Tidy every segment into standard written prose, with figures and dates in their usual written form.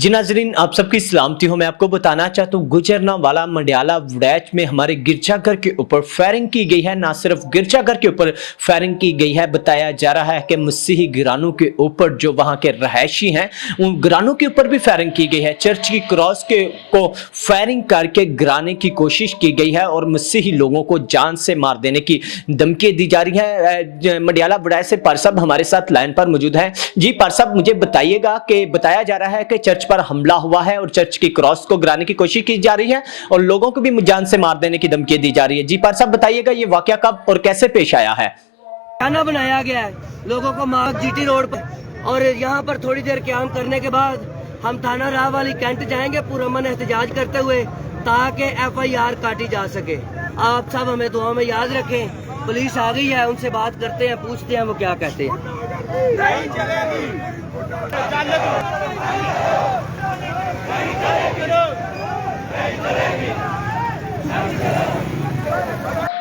जी नाजरीन, आप सबकी सलामती हो। मैं आपको बताना चाहता हूँ गुजरनावाला मंडियाला वड़ैच में हमारे गिरजाघर के ऊपर फायरिंग की गई है। ना सिर्फ गिरजाघर के ऊपर फायरिंग की गई है, बताया जा रहा है कि मसीही घरानों के ऊपर जो वहाँ के रहायशी हैं उन घरानों के ऊपर भी फायरिंग की गई है। चर्च की क्रॉस के को फायरिंग करके गिराने की कोशिश की गई है और मसीही लोगों को जान से मार देने की धमकी दी जा रही है। मंडियाला वड़ैच से पार साहब हमारे साथ लाइन पर मौजूद है। जी पार साहब, मुझे बताइएगा कि बताया जा रहा है कि चर्च पर हमला हुआ है और चर्च की क्रॉस को गिराने की कोशिश की जा रही है और लोगों को भी जान से मार देने की धमकी दी जा रही है। जी पार साहब, बताइएगा ये वाकया कब और कैसे पेश आया है? खाना बनाया गया है लोगों को मार जीटी रोड पर, और यहाँ पर थोड़ी देर क्याम करने के बाद हम थाना राह वाली कैंट जाएंगे पुरअमन एहतजाज करते हुए, ताकि FIR काटी जा सके। आप सब हमें दुआ में याद रखें। पुलिस आ गई है, उनसे बात करते हैं, पूछते हैं वो क्या कहते हैं। नहीं चलेगी।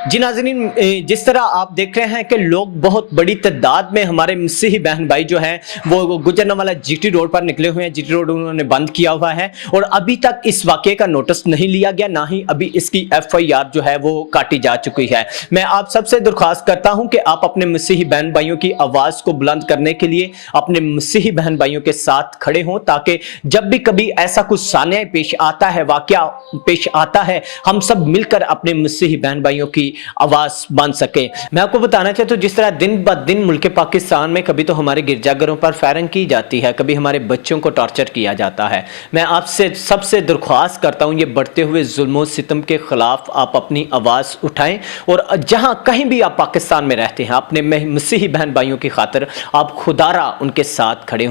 जी नाज़रीन, जिस तरह आप देख रहे हैं कि लोग बहुत बड़ी तादाद में हमारे मसीही बहन भाई जो हैं वो गुजरनावाला GT रोड पर निकले हुए हैं। GT रोड उन्होंने बंद किया हुआ है और अभी तक इस वाक़े का नोटिस नहीं लिया गया, ना ही अभी इसकी FIR जो है वो काटी जा चुकी है। मैं आप सबसे दरख्वास्त करता हूं कि आप अपने मसीही बहन भाइयों की आवाज़ को बुलंद करने के लिए अपने मसीही बहन भाइयों के साथ खड़े हों, ताकि जब भी कभी ऐसा कुछ सान्या पेश आता है, वाक़या पेश आता है, हम सब मिलकर अपने मसीही बहन भाइयों की आवाज बन सके। मैं आपको बताना चाहता हूं, जिस तरह दिन ब दिन मुल्क पाकिस्तान में कभी तो हमारे गिरजाघरों पर फायरिंग की जाती है, कभी हमारे बच्चों को टॉर्चर किया जाता है। मैं आपसे सबसे दरख्वास्त करता हूं, ये बढ़ते हुए जुल्म सितम के खिलाफ आप अपनी आवाज उठाएं और जहां कहीं भी आप पाकिस्तान में रहते हैं, अपने मसीही बहन भाइयों की खातिर आप खुदारा उनके साथ खड़े हों।